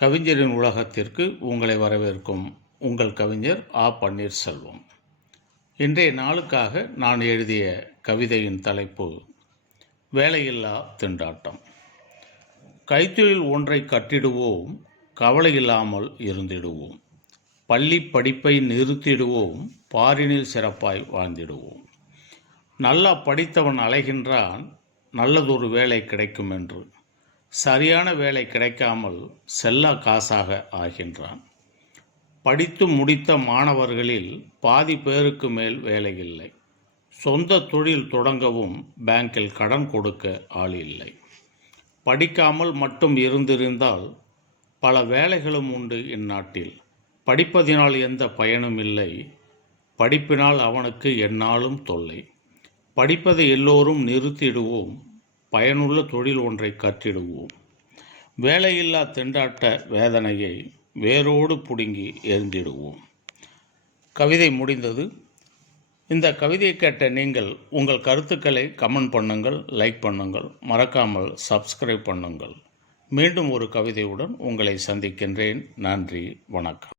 கவிஞரின் உலகத்திற்கு உங்களை வரவேற்கும் உங்கள் கவிஞர் ஆ. பன்னீர்செல்வம். இன்றைய நாளுக்காக நான் எழுதிய கவிதையின் தலைப்பு வேலையில்லா திண்டாட்டம். கைத்தொழில் ஒன்றை கட்டிடுவோம் கவலை இல்லாமல் இருந்திடுவோம். பள்ளி படிப்பை நிறுத்திடுவோம் பாரினில் சிறப்பாய் வாழ்ந்திடுவோம். நல்லா படித்தவன் அலைகின்றான் நல்லதொரு வேலை கிடைக்கும் என்று சரியான வேலை கிடைக்காமல் செல்லா காசாக ஆகின்றான். படித்து முடித்த மாணவர்களில் பாதி பேருக்கு மேல் வேலை இல்லை. சொந்த தொழில் தொடங்கவும் பேங்கில் கடன் கொடுக்க ஆள் இல்லை. படிக்காமல் மட்டும் இருந்திருந்தால் பல வேலைகளும் உண்டு இந்நாட்டில். படிப்பதினால் எந்த பயனும் இல்லை. படிப்பினால் அவனுக்கு என்னாலும் தொல்லை. படிப்பதை எல்லோரும் நிறுத்திடுவோம். பயனுள்ள தொழில் ஒன்றை கற்றிடுவோம். வேலையில்லா திண்டாட்ட வேதனையை வேரோடு பிடுங்கி எரிந்திடுவோம் கவிதை முடிந்தது. இந்த கவிதையை கேட்ட நீங்கள் உங்கள் கருத்துக்களை கமெண்ட் பண்ணுங்கள் லைக் பண்ணுங்கள் மறக்காமல் சப்ஸ்கிரைப் பண்ணுங்கள். மீண்டும் ஒரு கவிதையுடன் உங்களை சந்திக்கின்றேன். நன்றி வணக்கம்.